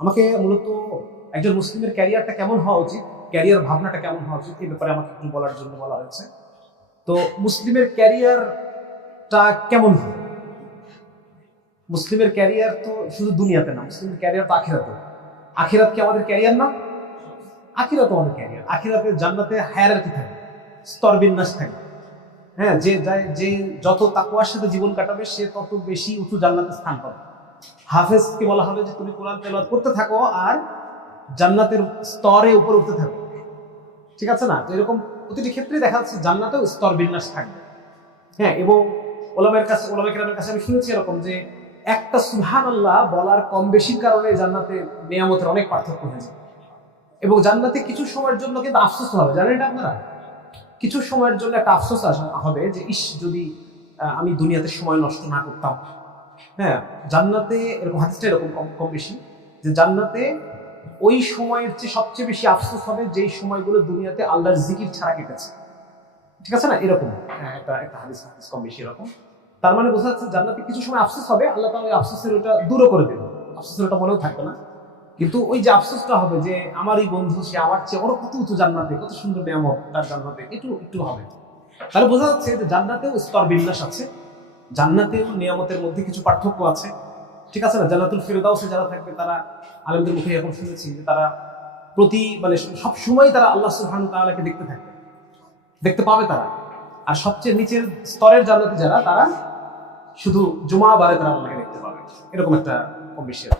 আমাকে মূলত একজন মুসলিমের ক্যারিয়ারটা কেমন হওয়া উচিত, ক্যারিয়ার ভাবনাটা কেমন হওয়া উচিত, এই ব্যাপারে আমাকে একটু বলার জন্য বলা হয়েছে। তো মুসলিমের ক্যারিয়ারটা কেমন হবে? মুসলিমের ক্যারিয়ার তো শুধু দুনিয়াতে না, মুসলিমের ক্যারিয়ার তো আখিরাতে। আখিরাত কি আমাদের ক্যারিয়ার না? আখিরাত আমাদের ক্যারিয়ার। আখিরাতে জান্নাতে হায়ারার্কি থাকে স্তর বিন্যাস থাকে হ্যাঁ যে যে যত তাকুয়ার সাথে জীবন কাটাবে, সে তত বেশি উঁচু জান্নাতে স্থান পাবে। হাফেজকে বলা হবে যে তুমি কোরআন তেলাওয়াত করতে থাকো আর জান্নাতের স্তরে উপরে উঠতে থাকো। ঠিক আছে না? তো এরকম প্রতিটি ক্ষেত্রে দেখা যাচ্ছে জান্নাতেও স্তর বিন্যাস থাকবে হ্যাঁ এবং ওলামের কাছে ওলামা কেরামের কাছে আমি শুনেছি এরকম যে একটা সুহান আল্লাহ বলার কম বেশির কারণে জান্নাতে নিয়ামতের অনেক পার্থক্য হয়ে যায়। এবং জান্নাতে কিছু সময়ের জন্য কিন্তু আফসোস হবে। জানেন এটা আপনারা? কিছু সময়ের জন্য একটা আফসোস হবে যে, ইস, যদি আমি দুনিয়াতে সময় নষ্ট না করতাম হ্যাঁ জান্নাতে এরকম হাদিসটা এরকম কম বেশি যে জান্নাতে ওই সময়ের চেয়ে সবচেয়ে বেশি আফসোস হবে যেই সময়গুলো দুনিয়াতে আল্লাহর জিকির ছাড়া কেটেছে। ঠিক আছে না? এরকম। হ্যাঁ, একটা একটা হাদিস হাদিস কম বেশি এরকম। তার মানে বোঝা যাচ্ছে জান্নাতে কিছু সময় আফসোস হবে আল্লাহ ওই আফসোসের ওটা দূরও করে দেবে আফসোসের ওটা মনেও থাকবে না। কিন্তু ওই যে আফসোসটা হবে যে আমার এই বন্ধু সে আমার চেয়ে ওর কত উঁচু জান্নাতে কত সুন্দর নিয়ামত তার জান্নাতে একটু একটু হবে। তাহলে বোঝা যাচ্ছে যে জান্নাতেও স্তর বিন্যাস আছে। জান্নাতেও নিয়ামতের মধ্যে কিছু পার্থক্য আছে। ঠিক আছে না? জান্নাতুল ফিরদাউসে যারা থাকবে, তারা আলমদের মুখে এখন শুনেছি যে তারা প্রতি মানে সবসময় তারা আল্লাহ সুহান তালাকে দেখতে থাকবে দেখতে পাবে তারা। আর সবচেয়ে নিচের স্তরের জান্নাতে যারা, তারা শুধু জুমা বারে তারা আল্লাহকে দেখতে পাবে। এরকম একটা কম বেশি।